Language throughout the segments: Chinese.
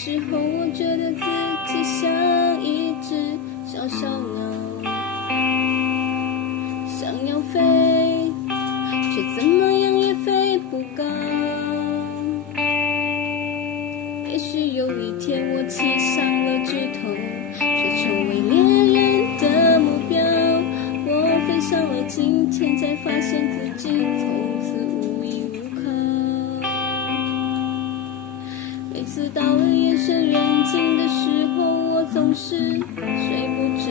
时候我觉得自己像一只小小鸟，想要飞，却怎么样也飞不高。也许有一天我栖上了枝头，却成为猎人的目标。我飞上了今天，才发现自己从此无依无靠。每次到了夜深人静的时候，我总是睡不着。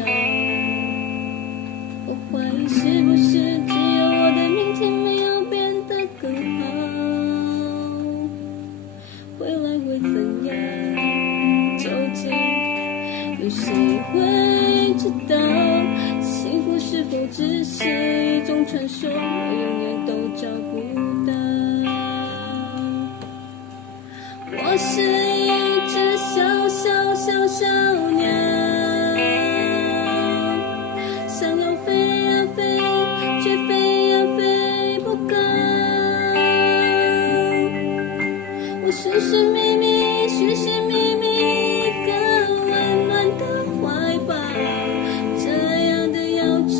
我怀疑是不是只有我的明天没有变得更好。未来会怎样？究竟有谁会知道？幸福是否只是一种传说？我永远都找不到。我是一只小小小小鸟，想要飞呀飞，却飞呀飞不高。我寻寻觅觅，寻寻觅觅一个温暖的怀抱，这样的要求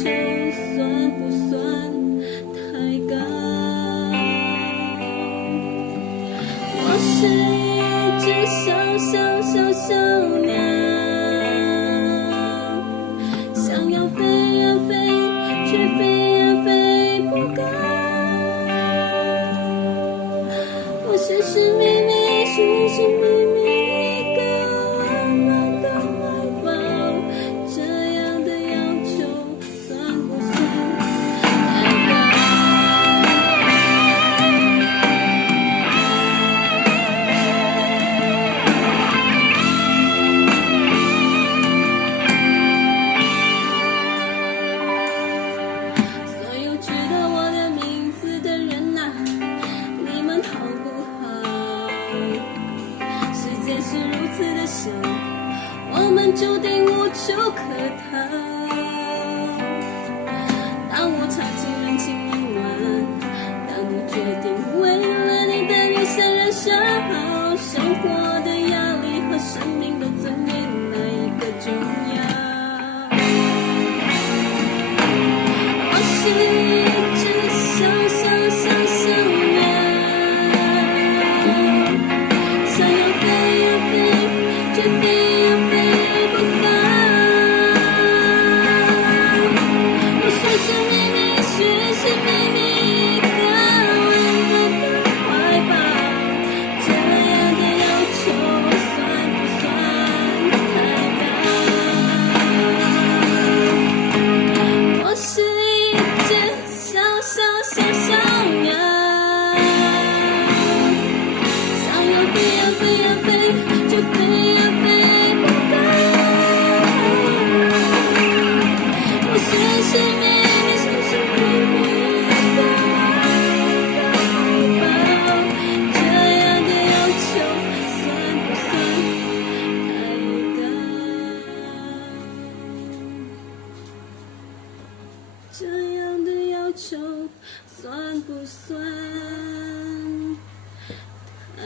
算不算太高？我是一只小小小小鸟，想要飞呀飞，却飞呀飞不高。我寻寻觅觅，寻寻觅觅一个温暖的怀抱，这样的要求算不算太高？所有知道我的名字的人啊，你们好不好？世界是如此的小，我们注定无处可逃。当我唱起人情冷暖，当你决定为了你的人生燃烧，生活的压力和生命的尊严，哪一个重要？我是一只小小小小鸟，想要飞呀飞，却飞呀飞不高。我寻寻觅觅，寻寻觅觅一个温暖的怀抱，这样的要求算不算太高？我是一只小小小小鸟，想要飞呀飞呀飞，却飞呀飞不高。我寻寻觅觅，寻寻觅觅一个温暖的怀抱，这样的要求算不算太高？这样的要求算不算太